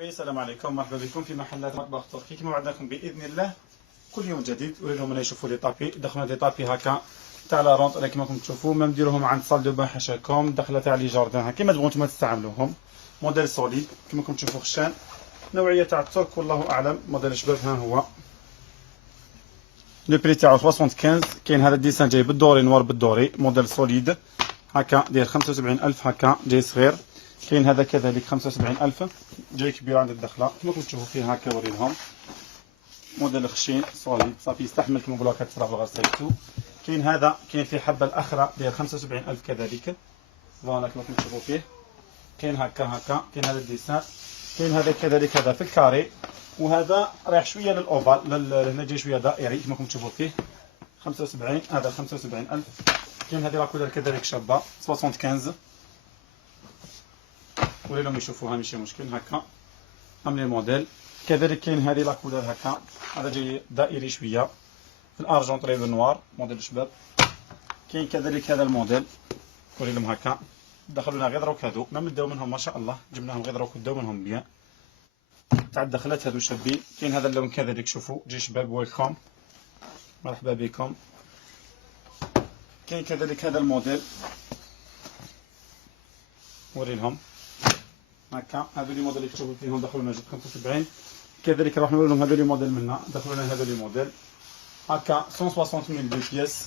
متابعي السلام عليكم، مرحبا بكم في محلات مطبخ تركي. كما وعدناكم باذن الله كل يوم جديد. اريدهم انا يشوفوا لي طابي، دخلنا دي طابي هكا تاع لا رونط كما راكم تشوفوا، ما نديروهم عند صال دو بان حاشاكم، دخله تاع لي جاردان هكا كيما تبغوا نتوما تستعملوهم. موديل سوليد كما راكم تشوفوا خشان، نوعيه تاع الترك والله اعلم. موديل شباب ها هو، لو بري تاعو 75. كاين هذا الديسان جاي بالدوري نوار بالدوري، موديل سوليد هكا داير 75,000 هكا جاي صغير. كاين هذا كذلك 75,000 جاي كبير عند الدخله كما راكم تشوفوا فيه هكا. وريلهم موديل خشين سوليد صافي يستحمل كما نقولوا هكا التراب غسيلتو. كاين هذا كاين فيه حبه الاخرى داير 75,000 كذلك، فوالا كما راكم تشوفوا فيه. كاين هكا كاين هذا الديسان. كاين هذا كذلك هذا في الكاري، وهذا رايح شويه للاوفال، هنا جاي شويه دائري كما راكم تشوفوا فيه 75. هذا 75,000. كاين هذه لاكولر كذلك شابه 75. وليلهم يشوفوها ماشي مشكل هكا عاملين موديل. كذلك كاين هذه لاكولر هكا، هذا جاي دائري شويه في الارجونطري بالنوار، موديل شباب. كاين كذلك هذا الموديل، وريلهم هكا دخلونا غير دروك هادو، ما بداو منهم ما شاء الله، جبناهم غير دروك بداو منهم بيان تاع الدخلات هادو شابين. كاين هذا اللون كذلك شوفوا جاي شباب، ويلكم مرحبا بكم. كاين كذلك هذا الموديل، وريلهم هكا هذو لي موديل اللي تشوفوا فيهم دخلونا جد 75. كذلك راح نقول لهم هذو لي موديل منا دخلونا هذو لي موديل هكا 160,000 دو بياس.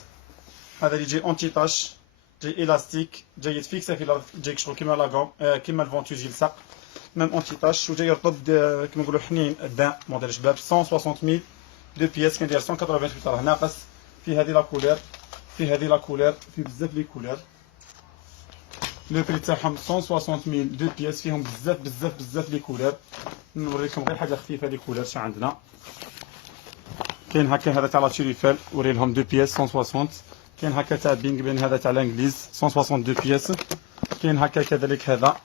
هذا اللي جاي اونتي تاش، جاي الاستيك، جاي يتفيكسا في الارض، جاي شغل كيما لاكوم كيما الفونتوز يلصق ميم اونتي تاش، وجاي يرطب كيما نقولوا حنين الدان. موديل شباب 160,000 دو بياس، كندير 188 راه ناقص في هذه لا كولور، في هذه لا كولور، في بزاف لي كولور. لو بري تاعهم 160,000 دو بياس، فيهم بزاف لي كولور. نوريكم غير حاجه خفيفه لي كولور شا عندنا. كاين هكا هذا تاع لا توريفال، وريلهم دو بياس 160. كاين هكا تاع بينغ بين، هذا تاع الانجليز 160 دو بياس. كاين هكا كذلك هذا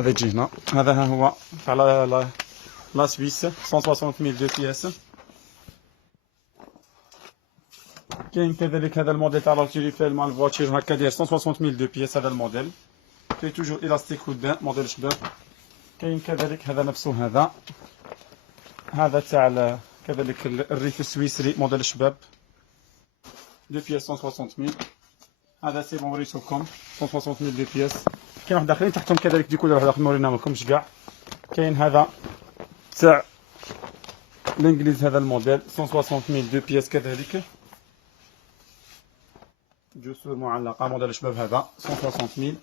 يجي هنا، هذا ها هو تاع لا سويس 160,000 دو بياس. كاين كذلك هذا الموديل تاع لا توريفال مع الفواتير هكا داير 160,000 دو بياس. هذا الموديل فيه توجور الاستيك ودان، موديل شباب. كاين كذلك هذا نفسه، هذا تاع كذلك الريف السويسري، موديل شباب دو بياس 160,000. هذا سي بون وريتكم 160,000 دو بياس. كاين واحد اخرين تحتهم كذلك ديكول واحد اخر ما وريناهمكمش كاع. كاين هذا تاع الانجليز، هذا الموديل 160,000 دو بياس كذلك، جسور معلقه، موديل شباب هذا 160,000.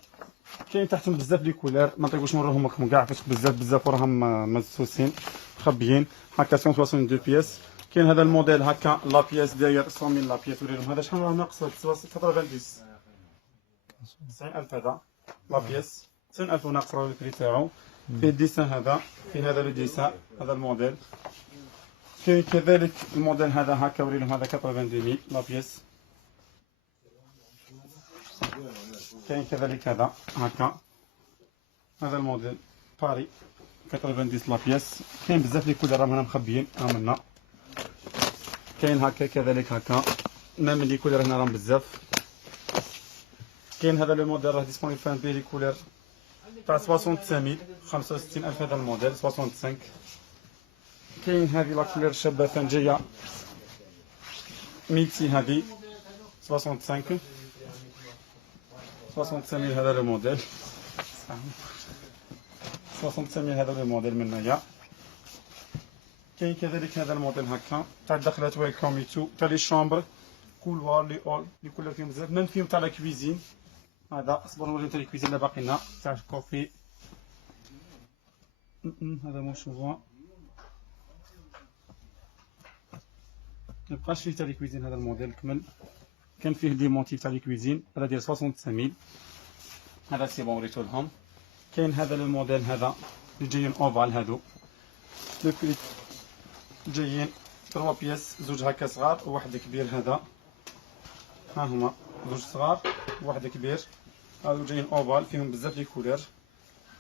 كاين تحتهم بزاف لي كولور، ما نطيقوش نوريهم لكم كاع فاش بزاف وراهم مدسوسين مخبيين هكا 160 دو بياس. كاين هذا الموديل هكا لا بياس داير 100,000 لا بياس. وريهم هذا شحال راه ناقص 90,000 هذا لا بياس 90,000 وناقص راه البري تاعو. فيه الديسان هذا، فيه هذا لو ديسان، هذا الموديل. كاين كذلك الموديل هذا هكا، وريهم هذا 92,000 لا بياس. كاين كذلك هذا هكا، هذا الموديل باري 90 لا بياس. كاين بزاف لي كولور راهم هنا مخبيين منا. كاين هكا كذلك هكا ميم لي كولور هنا راهم بزاف. كاين هذا لو موديل راه ديسبونيبل فان بيه لي كولور تاع 65,000 65,000 هذا الموديل 65. كاين هذه لا كولور شابه فان جايه ميكسي، هذه 65 65,000 هذا لو موديل 65,000 هذا لو موديل من هنايا. كاين كذلك هذا الموديل هكا تاع الدخلات ويلكم يتو تاع لي شومبر كولوار لي اول لي كولور فيهم بزاف، ميم فيهم تاع لا كويزين. هذا اصبر نوريكم تاع الكويزين اللي باقي لنا تاع الكوفي. هذا موشوفا مبقاش فيه تاع الكويزين، هذا الموديل كمل. كان فيه دي موتيف تاع الكويزين، هذا ديال 65,000. هذا سي بون وريتو لهم. كاين هذا الموديل هذا اللي جايين اوفال، هادو لو بري جايين 3 بياس، زوج هكا صغار وواحد كبير. هذا ها هما زوج صغار وواحد كبير، هادو جايين اوفال فيهم بزاف لي كولور،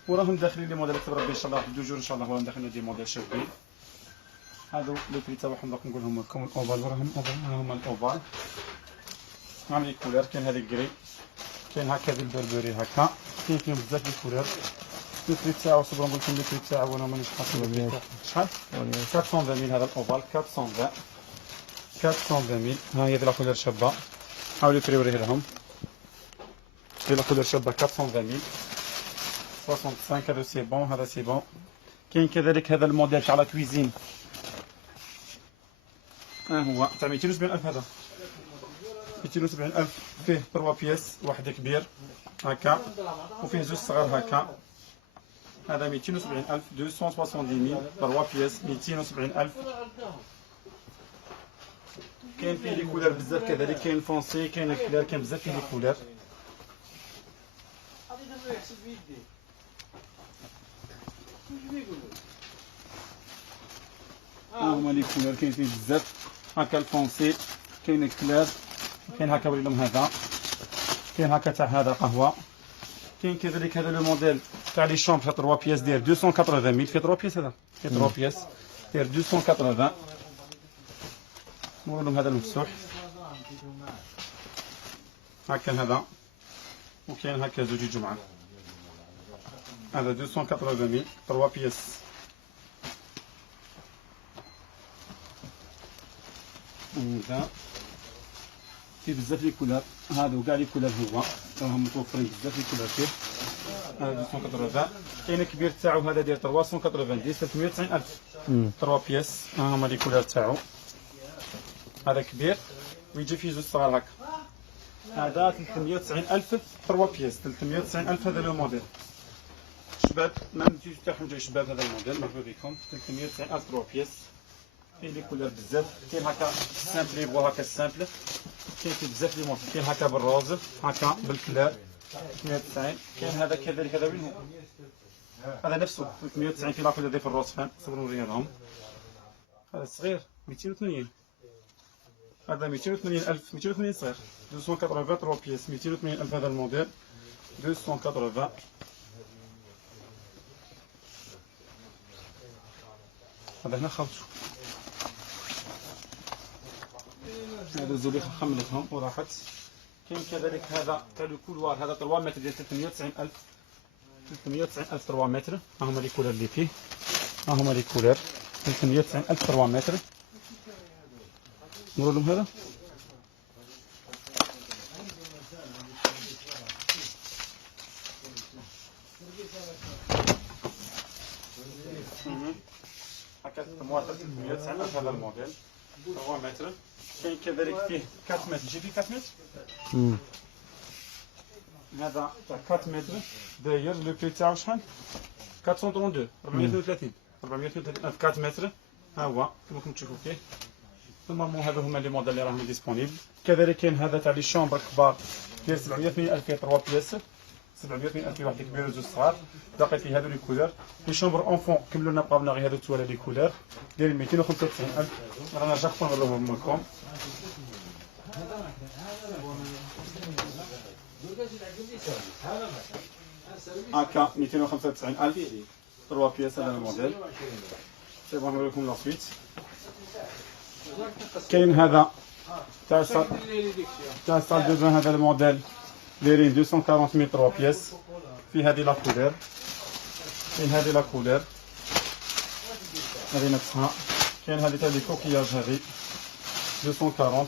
وراهم داخلين لي موديل كتب ربي ان شاء الله واحد 2 جور ان شاء الله وراهم داخلين دي موديل شابين. هادو لو بري تاعهم راك نقولهم لكم الاوفال، وراهم ها هما الاوفال عامل لي كولور. كاين هذا كري، كاين هكا بالبربري هكا، كاين فيهم بزاف لي كولور. البري تاعو صبروا نقول لكم البري تاعو وانا مانيش حاطين شحال 420000 هذا الاوفال 420000 ها هي ديال لا كولور شابه حاولوا تريوريه لهم ديال لا كولور شابه 420000 65 هذا سي بون هذا سي بون. كاين كذلك هذا الموديل تاع لا كويزين هو تاع 270000 هذا 270000 فيه 3 بياس واحد كبير هكا وفيه زوج صغار هكا هذا 270000 270000 3 بياس 270000. كاين فيه لي كولور بزاف كذلك كاين فونسي كاين كلير كاين بزاف فيه لي كولور. هما لي كولور كاين فيه بزاف هكا الفونسي كاين كلير كاين هكا وريلهم هذا كاين هكا تاع هذا قهوه. كاين كذلك هذا لو موديل تاع لي شومبر 3 بياس داير 280000 في 3 بياس هذا في 3 بياس داير 280. نوريلهم هذا المفتوح هكا هذا وكاين هكا زوج جمعه هذا 280000 3 بياس. هذا فيه بزاف لي كولور هادو كاع لي كولور هو راهم متوفرين بزاف لي كولور فيه هذا 280. كاين كبير تاعو هذا داير 390 390000 3 بياس ها هما لي كولور تاعو هذا كبير ويجي فيه زوج صغار هكا هذا 390000 3 بياس 390000 هذا لو موديل شباب ما نمشيوش تاعهم جاي شباب هذا الموديل مرحبا بكم 390000 3 بياس. كاين لي كولور بزاف كاين هكا سامبل يبغوا هكا السامبل كاين فيه بزاف لي موديل كاين هكا بالروز هكا بالكلار 390. كاين هذا كذلك هذا وين هو هذا نفسه 390 في لاكولور ديال الروز فان صبروا نوريها لهم هذا صغير 280 هذا 280000 280 صغير 280 3 بياس 280000 هذا الموديل 280. هذا هنا خلطوا هذا زولي خملتهم وراحت. كاين كذلك هذا تاع لو كولوار هذا 3 متر ديال 390000 3 متر ها هما لي كولور اللي فيه ها هما لي كولور 390000 3 متر. نورو لهم هذا هكا 390000 هذا الموديل 3 متر. كاين كذلك فيه 4 متر جي فيه 4 متر هذا تاع 4 متر داير لو بري تاعو شحال 432 430 4 متر ها هو كما راكم تشوفوا فيه. نورمالمون هذا هما لي موديل اللي راهم ديسپونيبل. كذلك كاين هذا تاع لي شومبر كبار داير 780000 في 3 بياس 780000 في واحد كبير وزوج صغار باقي فيه هذو لي كولور. لي شومبر اونفون كملوا لنا بقاو لنا غير هذو التوالا لي كولور دايرين 295000 رانا جا خونا نوريهم لكم. هكا 295000 3 بياس هذا الموديل سي بون نوريكم لا سويت. كاين هذا تاع سال دو زون هذا الموديل دايرين 240000 3 بياس في هذه لا كولور كاين هذه لا كولور هذه نفسها. كاين هذه تاع لي كوكياج هذه 240.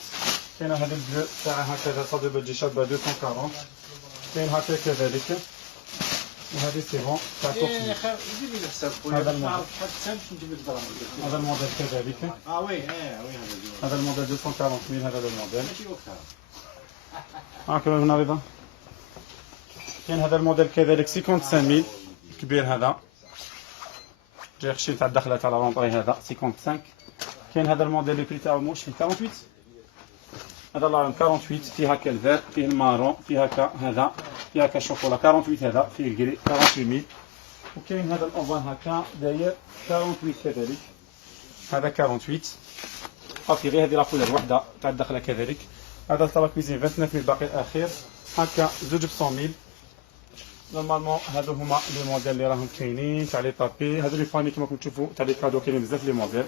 كاين هذا البلو تاع هكذا صدر بلجي شابه 240. كاين هكا كذلك وهذه سي بون تاع كوكي هذا الموديل هذا الموديل كذلك هذا الموديل 240000 هذا الموديل هاكا هنا رضا. كاين هذا الموديل كذلك 55000 كبير هذا جاي خشين تاع الدخله تاع لا لونطري هذا 55. كاين هذا الموديل البري تاعو موش فيه 48 هذا لا 48 فيه هكا الفير فيه المارون فيه هكا هذا فيه هكا الشوكولا 48 هذا فيه الكري 48000. وكاين هذا الاوفال هكا داير 48 كذلك هذا 48 صافي غير هذه لا كولور وحده تاع الدخله كذلك. هذا تاع لا كويزين 29000 باقي الاخير هكا زوج ب 100000. نورمالمون هادو هما لي موديل اللي راهم كاينين تاع لي طابي هادو لي فامي كما راكم تشوفوا تاع لي كادو كاينين بزاف لي موديل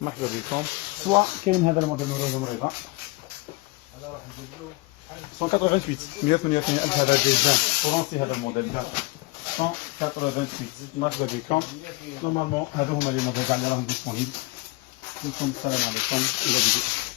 مرحبا بكم. سوا كاين هذا الموديل نوريهم رضا 188 188000 هذا ديزاين فرونسي هذا الموديل 188. مرحبا بكم. نورمالمون هذو هما لي موديل اللي راهم ديسپونيبل. نقول لكم السلام عليكم الى اللقاء.